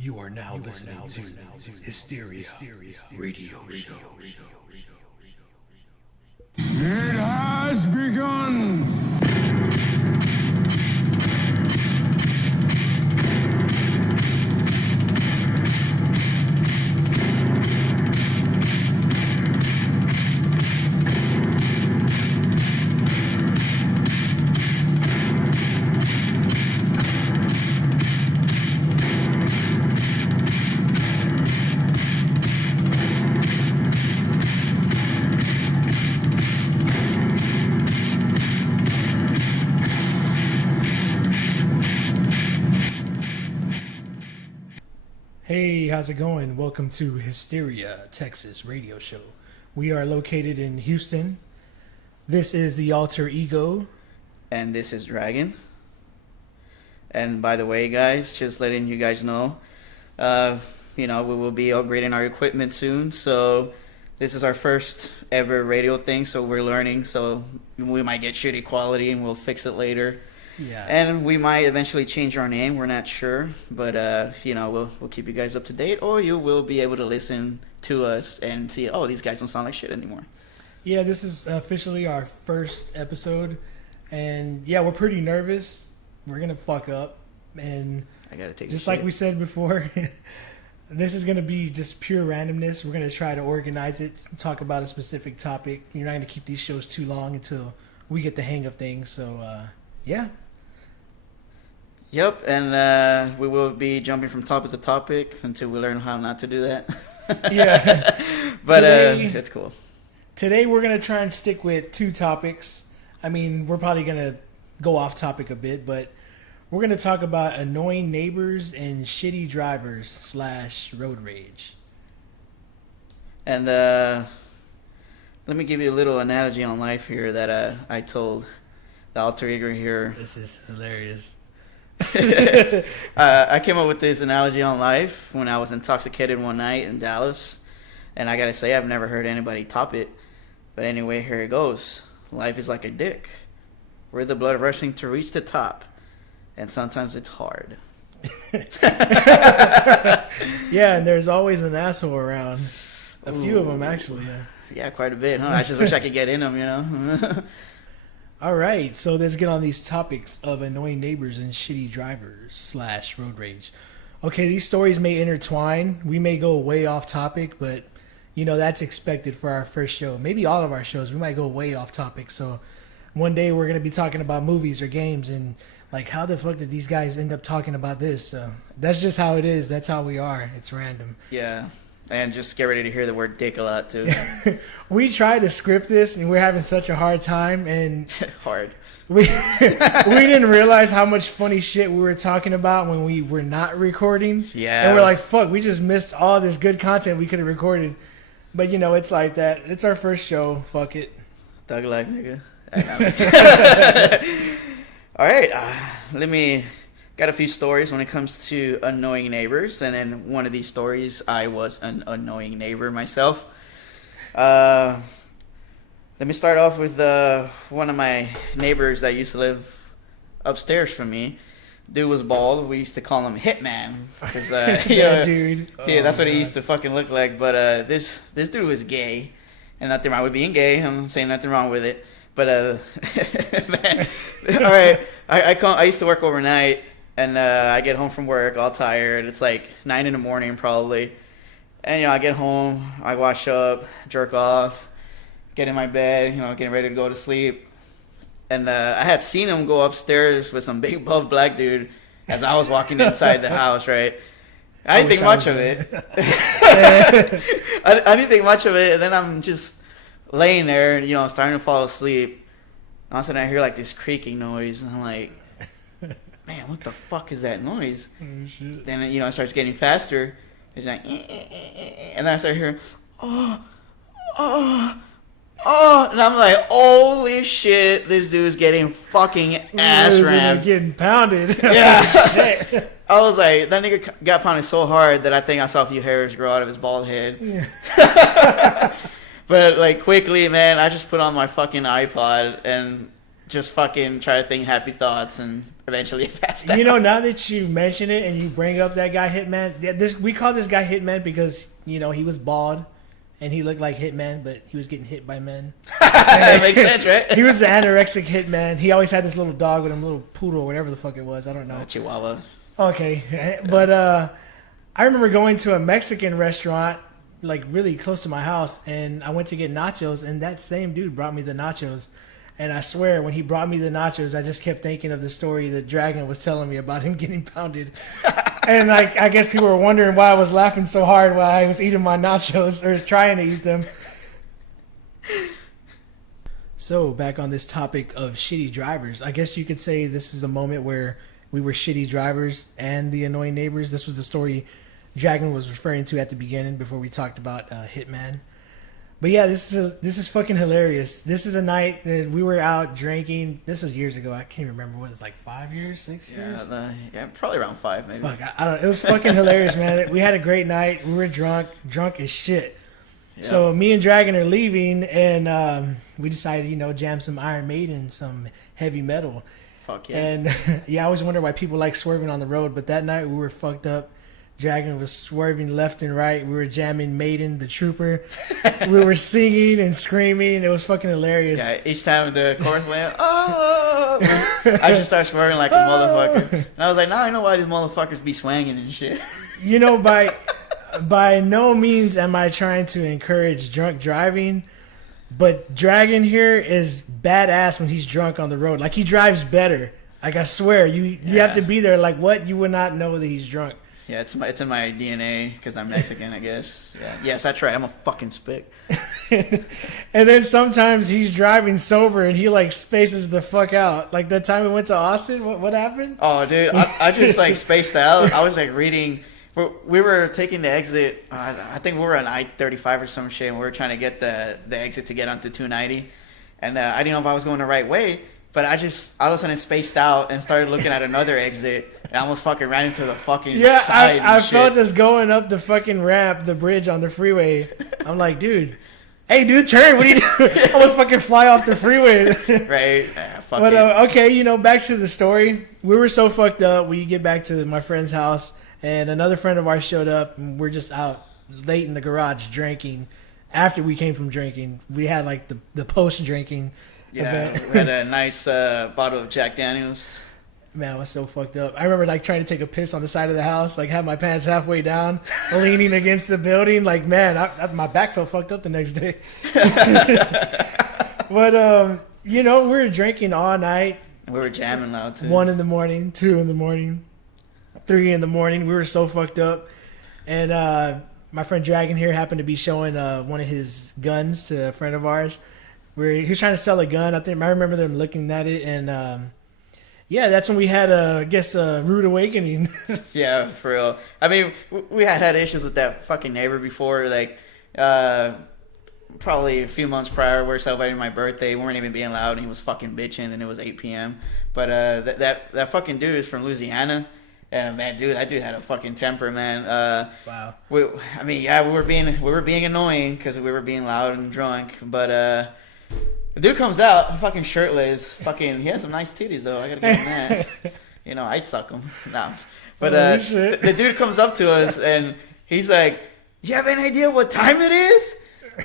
You are now listening to Hysteria Radio Show. It has begun! Hey, how's it going? Welcome to Hysteria, Texas radio show. We are located in Houston. This is the Alter Ego. And this is Dragon. And by the way, guys, just letting you guys know, we will be upgrading our equipment soon. So this is our first ever radio thing, so we're learning. So we might get shitty quality and we'll fix it later. Yeah. And we might eventually change our name. We're not sure, but we'll keep you guys up to date, or you will be able to listen to us and see. Oh, these guys don't sound like shit anymore. Yeah, this is officially our first episode, and yeah, we're pretty nervous. We're gonna fuck up, and I gotta take just like we said before. This is gonna be just pure randomness. We're gonna try to organize it, talk about a specific topic. You're not gonna keep these shows too long until we get the hang of things. So yeah. Yep, and we will be jumping from topic to topic until we learn how not to do that. Yeah. But Today- it's cool. Today we're going to try and stick with two topics. I mean, we're probably going to go off topic a bit, but we're going to talk about annoying neighbors and shitty drivers / road rage. And let me give you a little analogy on life here that I told the alter ego here. This is hilarious. I came up with this analogy on life when I was intoxicated one night in Dallas. And I got to say, I've never heard anybody top it. But anyway, here it goes. Life is like a dick. We're the blood rushing to reach the top. And sometimes it's hard. Yeah, and there's always an asshole around. A few of them, actually. Yeah, quite a bit, huh? I just wish I could get in them, you know? All right, so let's get on these topics of annoying neighbors and shitty drivers / road rage. Okay, these stories may intertwine. We may go way off topic, but that's expected for our first show. Maybe all of our shows, we might go way off topic. So one day we're going to be talking about movies or games and like, how the fuck did these guys end up talking about this? So that's just how it is. That's how we are. It's random. Yeah. And just get ready to hear the word dick a lot, too. We tried to script this, and we're having such a hard time. And hard. We didn't realize how much funny shit we were talking about when we were not recording. Yeah. And we're like, fuck, we just missed all this good content we could have recorded. But, it's like that. It's our first show. Fuck it. Thug life, nigga. All right. Got a few stories when it comes to annoying neighbors. And then one of these stories, I was an annoying neighbor myself. Let me start off with one of my neighbors that used to live upstairs from me. Dude was bald. We used to call him Hitman. Yeah, dude. Yeah, that's what he God. used to fucking look like. But this dude was gay. And nothing wrong with being gay. I'm saying nothing wrong with it. But, man. All right. I used to work overnight. And I get home from work all tired. It's like 9 in the morning probably. And, I get home. I wash up, jerk off, get in my bed, getting ready to go to sleep. And I had seen him go upstairs with some big buff black dude as I was walking inside the house, right? I didn't think much of it. I didn't think much of it. And then I'm just laying there, starting to fall asleep. All of a sudden I hear like this creaking noise. And I'm like, man, what the fuck is that noise? Oh, shit. Then, it starts getting faster. It's like, and then I start hearing, oh. And I'm like, holy shit, this dude's getting fucking ass rammed. Getting pounded. Yeah. Shit. I was like, that nigga got pounded so hard that I think I saw a few hairs grow out of his bald head. Yeah. But, like, quickly, man, I just put on my fucking iPod and just fucking try to think happy thoughts and eventually passed out. You know, now that you mention it and you bring up that guy Hitman, we call this guy Hitman because, you know, he was bald and he looked like Hitman, but he was getting hit by men. That makes sense, right? He was the anorexic Hitman. He always had this little dog with him, little poodle, whatever the fuck it was. I don't know. Chihuahua. Okay. But I remember going to a Mexican restaurant, like really close to my house, and I went to get nachos, and that same dude brought me the nachos. And I swear, when he brought me the nachos, I just kept thinking of the story that Dragon was telling me about him getting pounded. And like, I guess people were wondering why I was laughing so hard while I was eating my nachos or trying to eat them. So, back on this topic of shitty drivers, I guess you could say this is a moment where we were shitty drivers and the annoying neighbors. This was the story Dragon was referring to at the beginning before we talked about Hitman. But yeah, this is fucking hilarious. This is a night that we were out drinking. This was years ago. I can't remember. What, it's like 5 years, 6 years? Yeah, probably around 5 maybe. Fuck, I don't know. It was fucking hilarious, man. We had a great night. We were drunk as shit. Yeah. So me and Dragon are leaving, and we decided, you know, jam some Iron Maiden, some heavy metal. Fuck yeah. And yeah, I always wonder why people like swerving on the road. But that night we were fucked up. Dragon was swerving left and right. We were jamming Maiden, the Trooper. We were singing and screaming. It was fucking hilarious. Yeah, each time the chorus went, oh, I just started swerving like a motherfucker. And I was like, now I know why these motherfuckers be swanging and shit. You know, by no means am I trying to encourage drunk driving, but Dragon here is badass when he's drunk on the road. Like, he drives better. Like, I swear, you have to be there. Like, what? You would not know that he's drunk. Yeah, it's in my DNA because I'm Mexican, I guess. Yeah. Yes, that's right. I'm a fucking spick. And then sometimes he's driving sober and he like spaces the fuck out. Like that time we went to Austin, what happened? Oh, dude, I just like spaced out. I was like reading. We were taking the exit. I think we were on I-35 or some shit, and we were trying to get the exit to get onto 290. And I didn't know if I was going the right way. But I just all of a sudden spaced out and started looking at another exit, and I almost fucking ran into the fucking side. I felt us going up the fucking ramp, the bridge on the freeway. I'm like, dude, hey, dude, turn! What are you doing? I almost fucking fly off the freeway. Right? Fuck but it. Okay, you know, back to the story. We were so fucked up. We get back to my friend's house, and another friend of ours showed up, and we're just out late in the garage drinking. After we came from drinking, we had like the post drinking. Yeah, we had a nice bottle of Jack Daniels. Man, I was so fucked up. I remember like trying to take a piss on the side of the house, like have my pants halfway down, leaning against the building. Like, man, my back felt fucked up the next day. But you know, we were drinking all night. We were jamming loud too. 1 a.m, 2 a.m, 3 a.m. We were so fucked up, and my friend Dragon here happened to be showing one of his guns to a friend of ours. He was trying to sell a gun. I remember them looking at it, and yeah, that's when we had a rude awakening. Yeah, for real. I mean, we had issues with that fucking neighbor before. Like, probably a few months prior, we were celebrating my birthday. We weren't even being loud, and he was fucking bitching, and it was 8 p.m. But that fucking dude is from Louisiana. And man, dude, that dude had a fucking temper, man. Wow. We were being annoying because we were being loud and drunk, but the dude comes out, fucking shirtless, he has some nice titties though. I gotta give him that. You know, I'd suck him. Nah. But the dude comes up to us and he's like, "You have any idea what time it is?"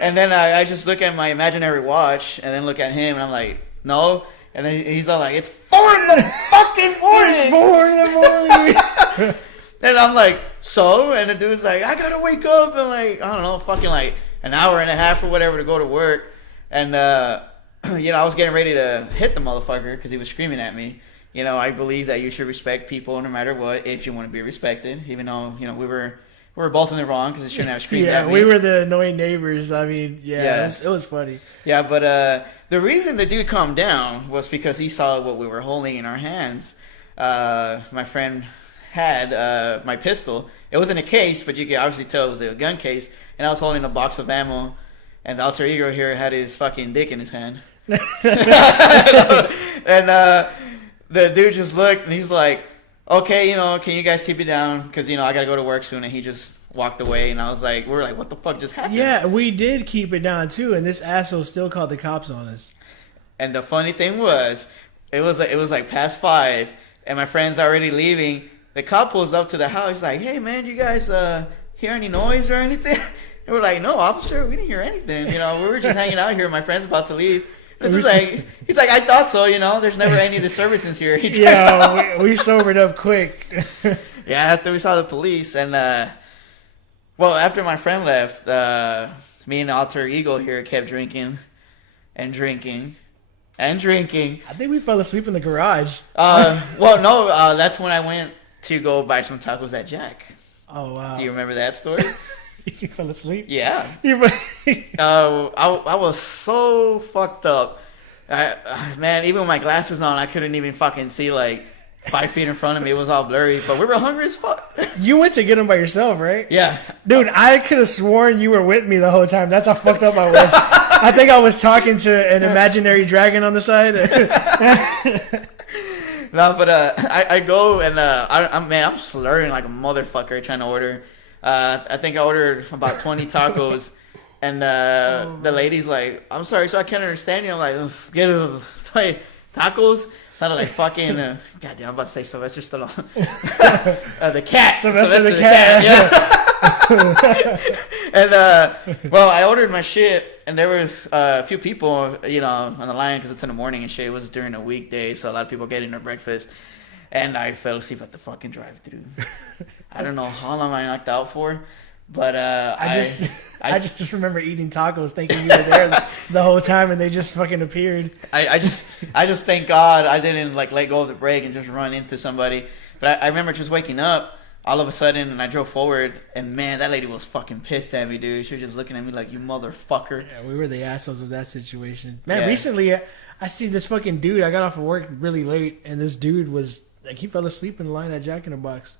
And then I just look at my imaginary watch and then look at him and I'm like, "No." And then he's all like, "It's 4 in the fucking morning." It's 4 in the morning. And I'm like, "So?" And the dude's like, "I gotta wake up in like, I don't know, fucking like an hour and a half or whatever to go to work." And you know, I was getting ready to hit the motherfucker because he was screaming at me. You know, I believe that you should respect people no matter what if you want to be respected. Even though, you know, we were both in the wrong because it shouldn't have screamed at me. We were the annoying neighbors. I mean, it was funny. Yeah, but the reason the dude calmed down was because he saw what we were holding in our hands. My friend had my pistol. It was in a case, but you could obviously tell it was a gun case. And I was holding a box of ammo. And the alter ego here had his fucking dick in his hand. And the dude just looked and he's like, "Okay, you know, can you guys keep it down? Because, you know, I got to go to work soon." And he just walked away. And I was like, we were like, what the fuck just happened? Yeah, we did keep it down too. And this asshole still called the cops on us. And the funny thing was, it was like past 5, and my friend's already leaving. The cop pulls up to the house. He's like, "Hey man, you guys hear any noise or anything?" And we're like, "No, officer, we didn't hear anything. You know, we were just hanging out here. My friend's about to leave." And he's like, "I thought so. You know, there's never any disturbances here." Yeah, we sobered up quick. Yeah, after we saw the police, and well, after my friend left, me and Alter Ego here kept drinking and drinking and drinking. I think we fell asleep in the garage. Well, no, that's when I went to go buy some tacos at Jack. Oh wow! Do you remember that story? You fell asleep? Yeah. I was so fucked up. Man, even with my glasses on, I couldn't even fucking see like 5 feet in front of me. It was all blurry, but we were hungry as fuck. You went to get them by yourself, right? Yeah. Dude, I could have sworn you were with me the whole time. That's how fucked up I was. I think I was talking to an imaginary dragon on the side. No, but I go and I'm slurring like a motherfucker trying to order. I think I ordered about 20 tacos, and the lady's like, "I'm sorry, so I can't understand you." I'm like, "Get it, like tacos." Sounded like fucking. Goddamn, I'm about to say Sylvester Stallone. The cat. Sylvester the cat. Yeah. And well, I ordered my shit, and there was a few people, you know, on the line because it's in the morning and shit. It was during a weekday, so a lot of people getting their breakfast, and I fell asleep at the fucking drive-thru. I don't know how long I knocked out for, but I just remember eating tacos, thinking you were there the whole time, and they just fucking appeared. I just thank God I didn't like let go of the brake and just run into somebody. But I remember just waking up all of a sudden, and I drove forward, and man, that lady was fucking pissed at me, dude. She was just looking at me like, "You motherfucker." Yeah, we were the assholes of that situation. Man, Yeah. recently I see this fucking dude. I got off of work really late, and this dude was like, he fell asleep in the line at Jack in the Box.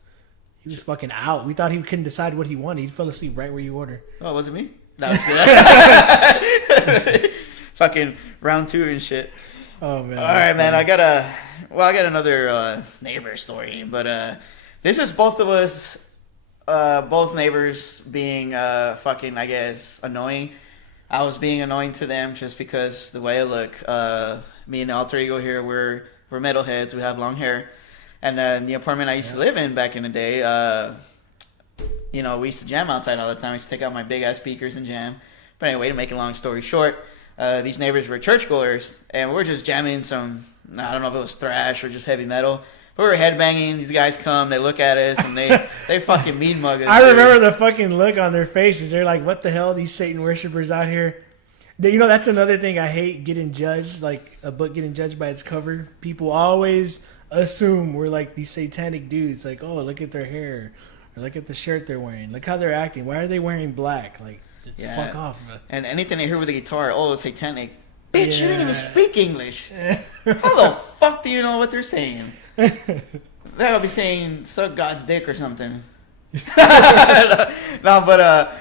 He was fucking out. We thought he couldn't decide what he wanted. He fell asleep right where you order. Oh, was it me? No, fucking round 2 and shit. Oh man! All right, man. I got another neighbor story, but this is both of us, both neighbors being fucking, I guess, annoying. I was being annoying to them just because the way I look. Me and Alter Ego here, we're metalheads. We have long hair, and the apartment I used to live in back in the day, you know, we used to jam outside all the time. I used to take out my big ass speakers and jam. But anyway, to make a long story short, these neighbors were churchgoers, and we were just jamming some, I don't know if it was thrash or just heavy metal. But we were headbanging. These guys come, they look at us, and they fucking mean mug us. I remember the fucking look on their faces. They're like, "What the hell? These Satan worshipers out here." You know, that's another thing I hate, getting judged, like a book getting judged by its cover. People always assume we're like these satanic dudes. Like, "Oh, look at their hair. Or look at the shirt they're wearing. Look how they're acting. Why are they wearing black?" Like, Yeah. fuck off. And anything they hear with the guitar, oh, it's satanic. Bitch, you didn't even Yeah. speak English. How the fuck do you know what they're saying? They'll be saying, "Suck God's dick" or something. No, but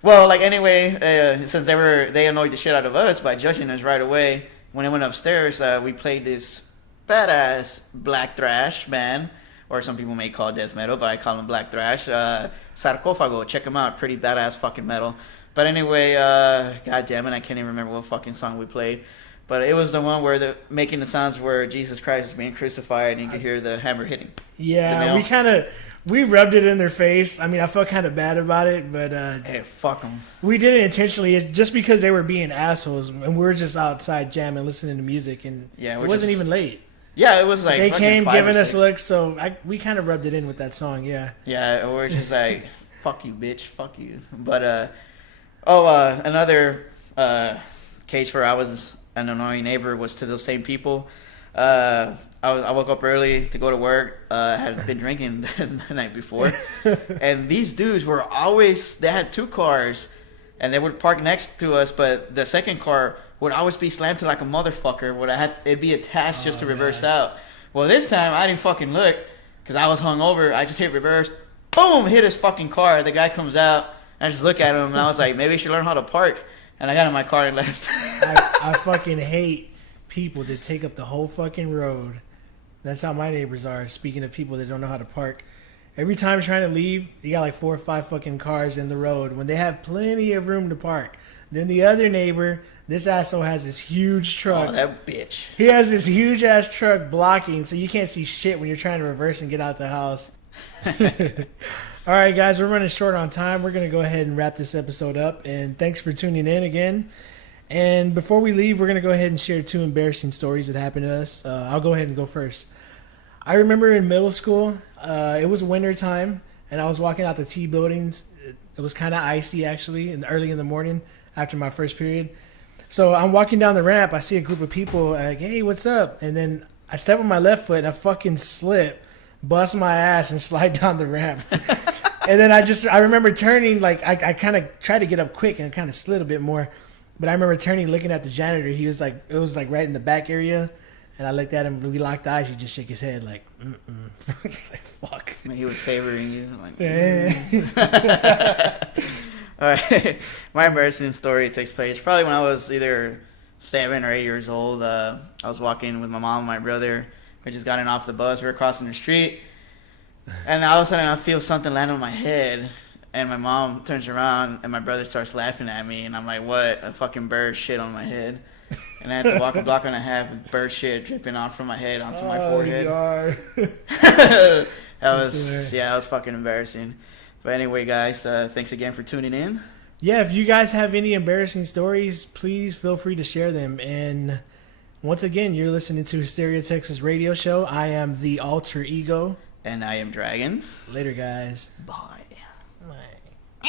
well, like anyway, since they annoyed the shit out of us by judging us right away. When I went upstairs, we played this badass black thrash band, or some people may call it death metal, but I call them black thrash. Sarcófago, check them out, pretty badass fucking metal. But anyway, god damn it, I can't even remember what fucking song we played. But it was the one where making the sounds where Jesus Christ is being crucified, and you could hear the hammer hitting. Yeah, we rubbed it in their face. I mean, I felt kind of bad about it, but Hey, fuck them. we did it intentionally just because they were being assholes, and we were just outside jamming, listening to music, and Yeah, it we're wasn't just- even late. Yeah, it was like They fucking came 5 or giving us 6. looks, so we kind of rubbed it in with that song. Yeah. Yeah, we're just like, fuck you, bitch, fuck you. But another case where I was an annoying neighbor was to those same people. I woke up early to go to work. I had been drinking the night before, and these dudes were always. They had 2 cars, and they would park next to us, but the second car would always be slanted like a motherfucker. It'd be attached just to reverse out. Well, this time I didn't fucking look because I was hungover. I just hit reverse, boom, hit his fucking car. The guy comes out, and I just look at him, and I was like, maybe I should learn how to park. And I got in my car and left. I fucking hate people that take up the whole fucking road. That's how my neighbors are. Speaking of people that don't know how to park, Every time trying to leave, you got like 4 or 5 fucking cars in the road when they have plenty of room to park. Then the other neighbor, this asshole has this huge truck. Oh, that bitch. He has this huge ass truck blocking, so you can't see shit when you're trying to reverse and get out the house. All right, guys, we're running short on time. We're going to go ahead and wrap this episode up, and thanks for tuning in again. And before we leave, we're going to go ahead and share 2 embarrassing stories that happened to us. I'll go ahead and go first. I remember in middle school, it was winter time, and I was walking out the T buildings. It was kind of icy, actually, early in the morning after my first period. So I'm walking down the ramp. I see a group of people like, hey, what's up? And then I step on my left foot, and I fucking slip, bust my ass, and slide down the ramp. And then I remember turning, like, I kind of tried to get up quick, and it kind of slid a bit more. But I remember turning, looking at the janitor. He was like, it was like right in the back area. And I looked at him, we locked eyes. He just shook his head like, like, fuck. I mean, he was savoring you. Like, Yeah. All right. My embarrassing story takes place probably when I was either 7 or 8 years old. I was walking with my mom and my brother. We just gotten off the bus. We were crossing the street. And all of a sudden, I feel something land on my head. And my mom turns around, and my brother starts laughing at me. And I'm like, what? A fucking bird shit on my head. And I had to walk a block and a half with bird shit dripping off from my head onto my forehead. God. that was fucking embarrassing. But anyway, guys, thanks again for tuning in. Yeah, if you guys have any embarrassing stories, please feel free to share them. And once again, you're listening to Hysteria Texas Radio Show. I am the alter ego. And I am Dragon. Later, guys. Bye. Bye.